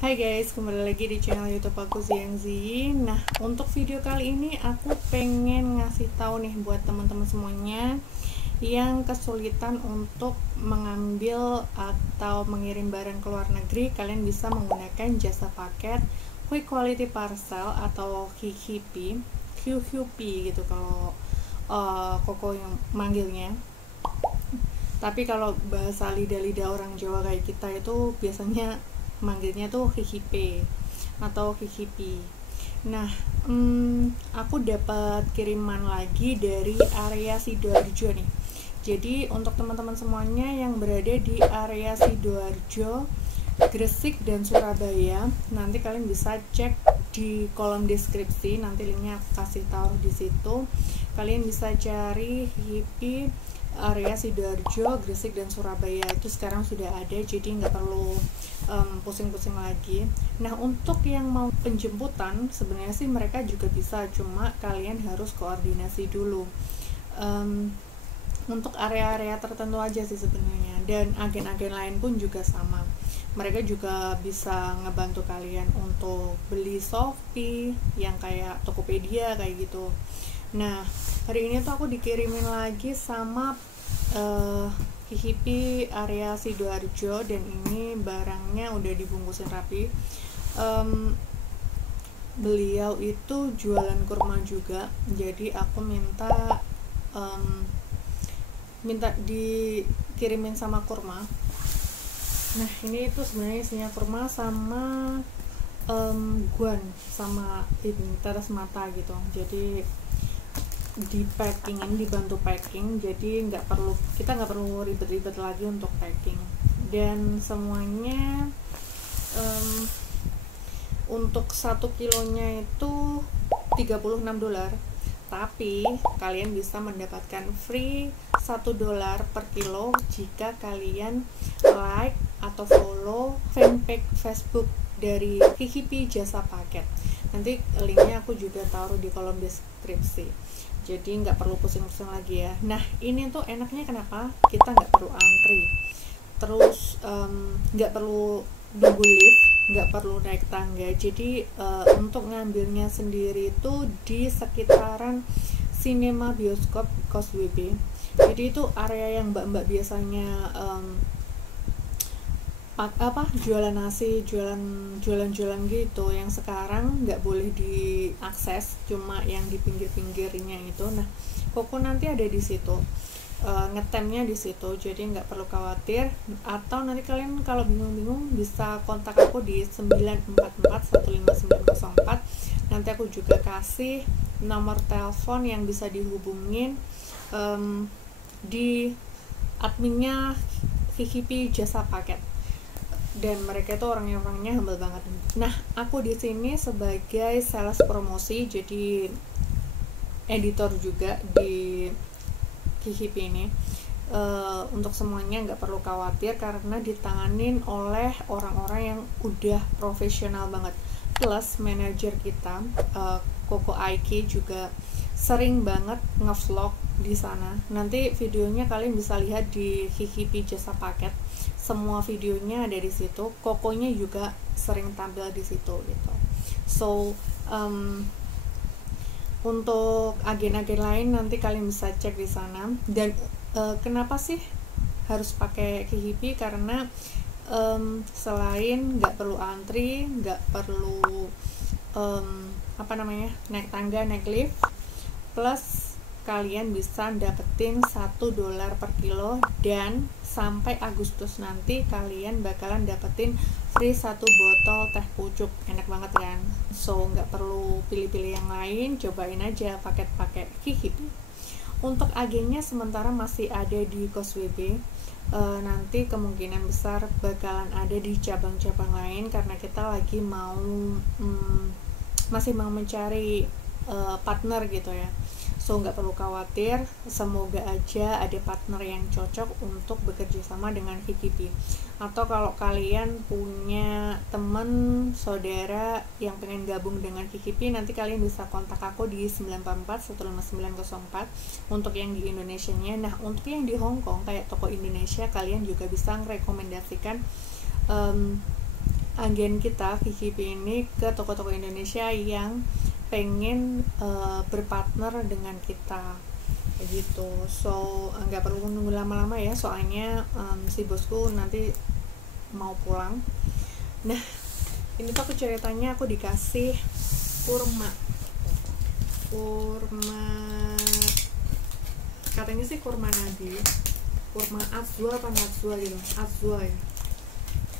Hai guys, kembali lagi di channel YouTube aku Ziangzi. Nah, untuk video kali ini aku pengen ngasih tahu nih buat teman-teman semuanya yang kesulitan untuk mengambil atau mengirim barang ke luar negeri. Kalian bisa menggunakan jasa paket Quick Quality Parcel atau QQP gitu kalau Koko yang manggilnya. Tapi kalau bahasa lidah-lidah orang Jawa kayak kita itu biasanya manggilnya tuh Hihipe atau Hihipi. Nah, aku dapat kiriman lagi dari area Sidoarjo nih. Jadi untuk teman-teman semuanya yang berada di area Sidoarjo, Gresik dan Surabaya, nanti kalian bisa cek di kolom deskripsi, nanti linknya aku kasih taruh di situ. Kalian bisa cari Hihipi area Sidoarjo, Gresik dan Surabaya, itu sekarang sudah ada, jadi nggak perlu pusing-pusing lagi. Nah, untuk yang mau penjemputan sebenarnya sih mereka juga bisa, cuma kalian harus koordinasi dulu untuk area-area tertentu aja sih sebenarnya, dan agen-agen lain pun juga sama, mereka juga bisa ngebantu kalian untuk beli Shopee yang kayak Tokopedia kayak gitu. Nah, hari ini tuh aku dikirimin lagi sama Hihipi area Sidoarjo, dan ini barangnya udah dibungkusin rapi. Beliau itu jualan kurma juga, jadi aku minta dikirimin sama kurma. Nah, ini itu sebenarnya isinya kurma sama guan sama ini tetes mata gitu. Jadi dibantu packing, jadi kita nggak perlu ribet-ribet lagi untuk packing. Dan semuanya untuk 1 kilonya itu $36, tapi kalian bisa mendapatkan free $1 per kilo jika kalian like atau follow fanpage Facebook dari Hihipi Jasa Paket. Nanti linknya aku juga taruh di kolom deskripsi, jadi nggak perlu pusing-pusing lagi ya. Nah, ini tuh enaknya kenapa? Kita nggak perlu antri, terus nggak perlu nunggu lift, nggak perlu naik tangga. Jadi untuk ngambilnya sendiri itu di sekitaran Cinema Bioskop Kos WB. Jadi itu area yang mbak-mbak biasanya jualan nasi, jualan gitu, yang sekarang nggak boleh diakses, cuma yang di pinggir-pinggirnya itu. Nah, Koko nanti ada di situ, ngetemnya di situ, jadi nggak perlu khawatir. Atau nanti kalian kalau bingung-bingung bisa kontak aku di 944 15904. Nanti aku juga kasih nomor telepon yang bisa dihubungin di adminnya Hihipi Jasa Paket, dan mereka itu orangnya humble banget. Nah, aku di sini sebagai sales promosi, jadi editor juga di Hihipi ini. Untuk semuanya nggak perlu khawatir karena ditanganin oleh orang-orang yang udah profesional banget. Plus manajer kita Koko Aiki juga sering banget ngevlog di sana. Nanti videonya kalian bisa lihat di Hihipi Jasa Paket. Semua videonya ada di situ. Kokonya juga sering tampil di situ gitu. So untuk agen-agen lain nanti kalian bisa cek di sana. Dan kenapa sih harus pakai Hihipi? Karena selain nggak perlu antri, nggak perlu naik tangga, naik lift, plus kalian bisa dapetin $1 per kilo, dan sampai Agustus nanti kalian bakalan dapetin free 1 botol teh pucuk. Enak banget kan? So nggak perlu pilih-pilih yang lain, cobain aja paket Hihipi. Untuk agennya sementara masih ada di Kos WB, nanti kemungkinan besar bakalan ada di cabang-cabang lain karena kita lagi masih mau mencari partner gitu ya. So nggak perlu khawatir, semoga aja ada partner yang cocok untuk bekerja sama dengan Hihipi. Atau kalau kalian punya teman saudara yang pengen gabung dengan Hihipi, nanti kalian bisa kontak aku di 944 15904 untuk yang di Indonesianya. Nah, untuk yang di Hong Kong kayak toko Indonesia, kalian juga bisa merekomendasikan agen kita VKP ini ke toko-toko Indonesia yang pengen berpartner dengan kita kayak gitu. So nggak perlu nunggu lama-lama ya, soalnya si bosku nanti mau pulang. Nah ini tuh aku ceritanya aku dikasih kurma katanya sih kurma nabi, kurma azwa apa nazwa gitu, azwa ya,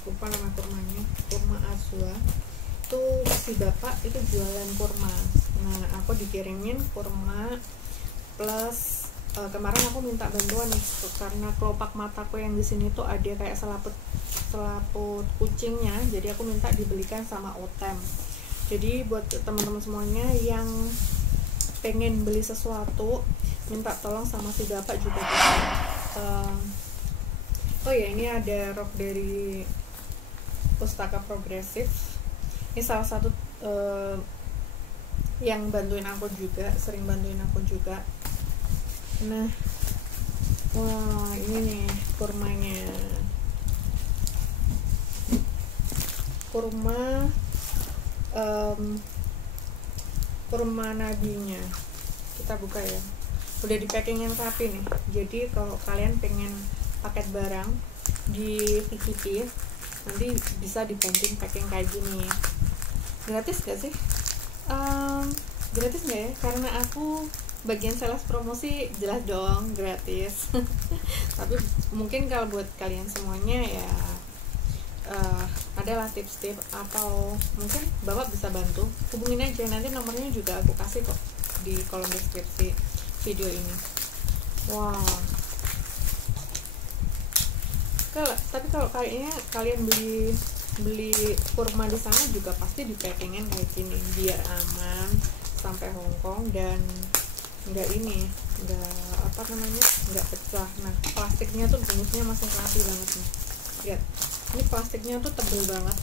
lupa nama kurmanya, kurma azwa. Tuh si bapak itu jualan kurma. Nah aku dikirimin kurma plus kemarin aku minta bantuan nih karena kelopak mataku yang di sini tuh ada kayak selaput kucingnya, jadi aku minta dibelikan sama Otem. Jadi buat teman-teman semuanya yang pengen beli sesuatu, minta tolong sama si bapak juga bisa. Oh ya, ini ada rok dari Pustaka Progresif. Ini salah satu yang bantuin aku juga, sering bantuin aku juga. Nah, wah ini nih kurmanya, kurma nabinya. Kita buka ya, udah di packingin rapi nih. Jadi kalau kalian pengen paket barang di VKP nanti bisa dibanting packing kayak gini. Gratis gak sih? Gratis gak ya? Karena aku bagian sales promosi, jelas dong gratis. Tapi mungkin kalau buat kalian semuanya ya adalah tips-tips atau mungkin bapak bisa bantu, hubungin aja, nanti nomornya juga aku kasih kok di kolom deskripsi video ini. Wow. Tapi kalau kayaknya kalian beli kurma di sana juga pasti di packingin kayak gini biar aman sampai Hongkong dan nggak pecah. Nah plastiknya tuh bungkusnya masih rapi banget nih, lihat ini plastiknya tuh tebel banget,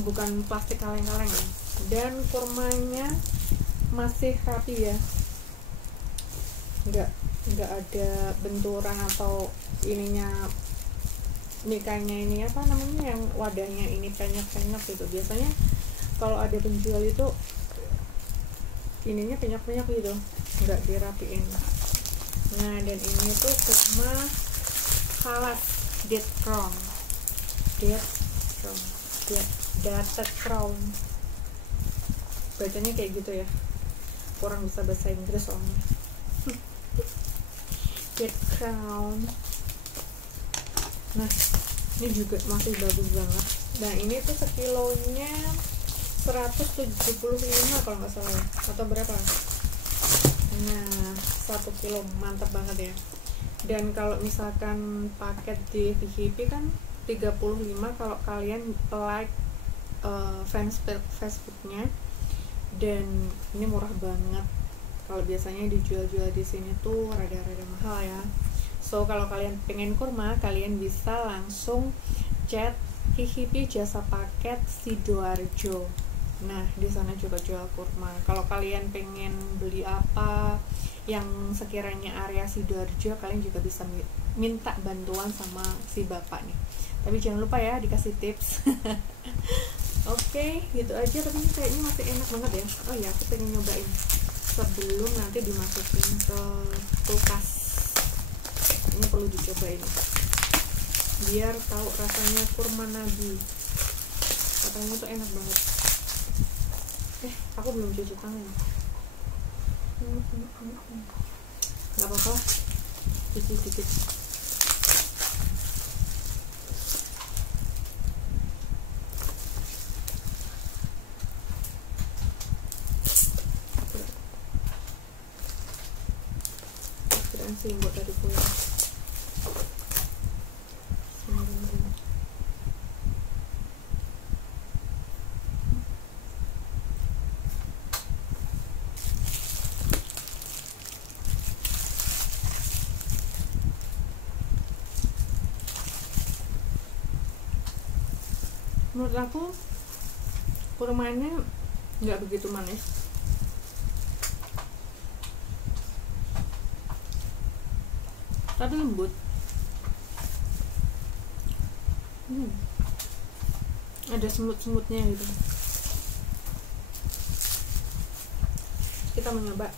bukan plastik kaleng-kaleng ya, dan kurmanya masih rapi ya, nggak ada benturan atau ininya, nikahnya ini apa namanya yang wadahnya ini penyok-penyok gitu. Biasanya kalau ada penjual itu ininya penyok-penyok gitu, nggak dirapiin. Nah dan ini tuh kurma salad date crown, bacanya kayak gitu ya, kurang bisa bahasa Inggris soalnya. Date crown. Nah ini juga masih bagus banget. Nah ini tuh sekilonya 175 kalau nggak salah ya, atau berapa. Nah 1 kilo mantap banget ya. Dan kalau misalkan paket di VKP kan 35 kalau kalian like Facebooknya, dan ini murah banget. Kalau biasanya dijual-jual di sini tuh rada-rada mahal ya. So kalau kalian pengen kurma, kalian bisa langsung chat VKP jasa paket Sidoarjo. Nah di sana juga jual kurma. Kalau kalian pengen beli apa yang sekiranya area Sidoarjo, kalian juga bisa minta bantuan sama si bapak nih. Tapi jangan lupa ya dikasih tips. Oke, gitu aja. Tapi ini kayaknya masih enak banget ya. Oh ya, aku pengen nyobain sebelum nanti dimasukin ke kulkas. Ini perlu dicobain biar tahu rasanya kurma nabi. Katanya tuh enak banget. Aku belum cuci tangan. Gak apa-apa, cuci dikit. Kirain sih buat dari pulang. Menurut aku kurmanya nggak begitu manis, tapi lembut. ada semut-semutnya gitu. Kita mencoba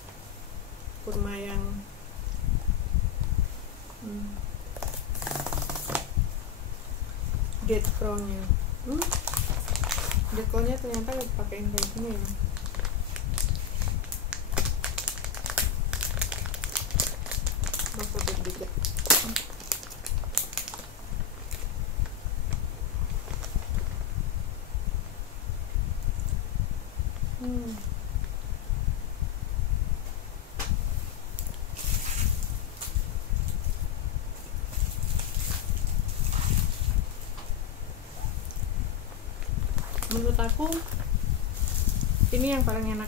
kurma yang dead crown-nya. Dead crown-nya ternyata pakein kayak gini ya. Bakal juga. Menurut aku ini yang paling enak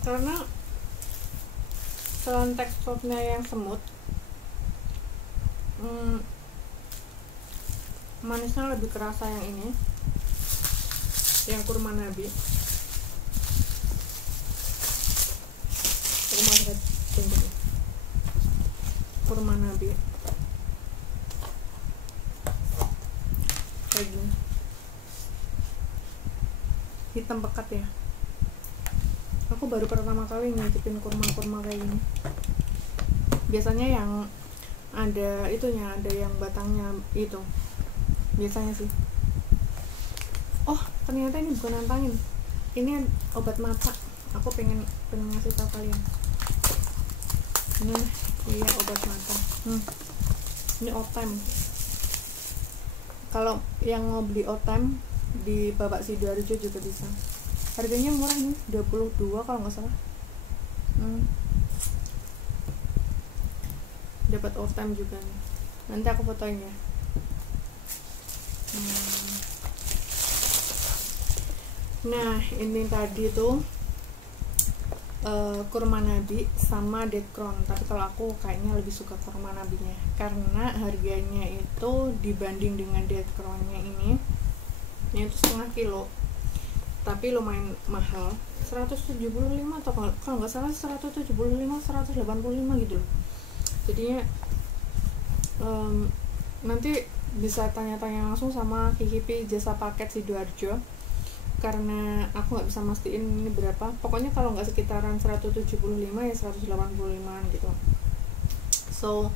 karena selain teksturnya yang semut, manisnya lebih kerasa yang ini, yang kurma nabi. Kurma nabi kayak gini, hitam pekat ya. Aku baru pertama kali nyicipin kurma-kurma kayak gini. Biasanya yang ada itunya, ada yang batangnya itu biasanya sih. Oh ternyata ini bukan nantangin, ini obat mata. Aku pengen ngasih tau kalian. Nah iya obat mata. Ini all time. Kalau yang mau beli all time di Bapak Sidoarjo juga bisa. Harganya murah nih, 22 kalau nggak salah. Dapat all time juga nih. Nanti aku fotoin ya. Nah ini tadi tuh kurma nabi sama dead crown. Tapi kalau aku kayaknya lebih suka kurma nabinya karena harganya itu dibanding dengan dead crownnya ini itu setengah kilo, tapi lumayan mahal, 175 atau kalau nggak salah 175 185 gitu loh. Jadinya nanti bisa tanya-tanya langsung sama Kikipi jasa paket Sidoarjo karena aku nggak bisa mastiin ini berapa. Pokoknya kalau nggak sekitaran 175 ya 185 gitu. So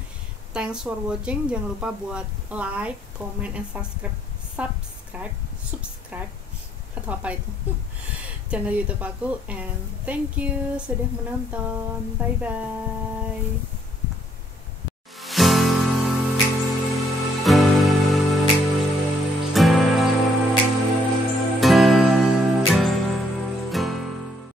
thanks for watching. Jangan lupa buat like, comment, and subscribe atau apa itu channel YouTube aku, and thank you sudah menonton. Bye bye.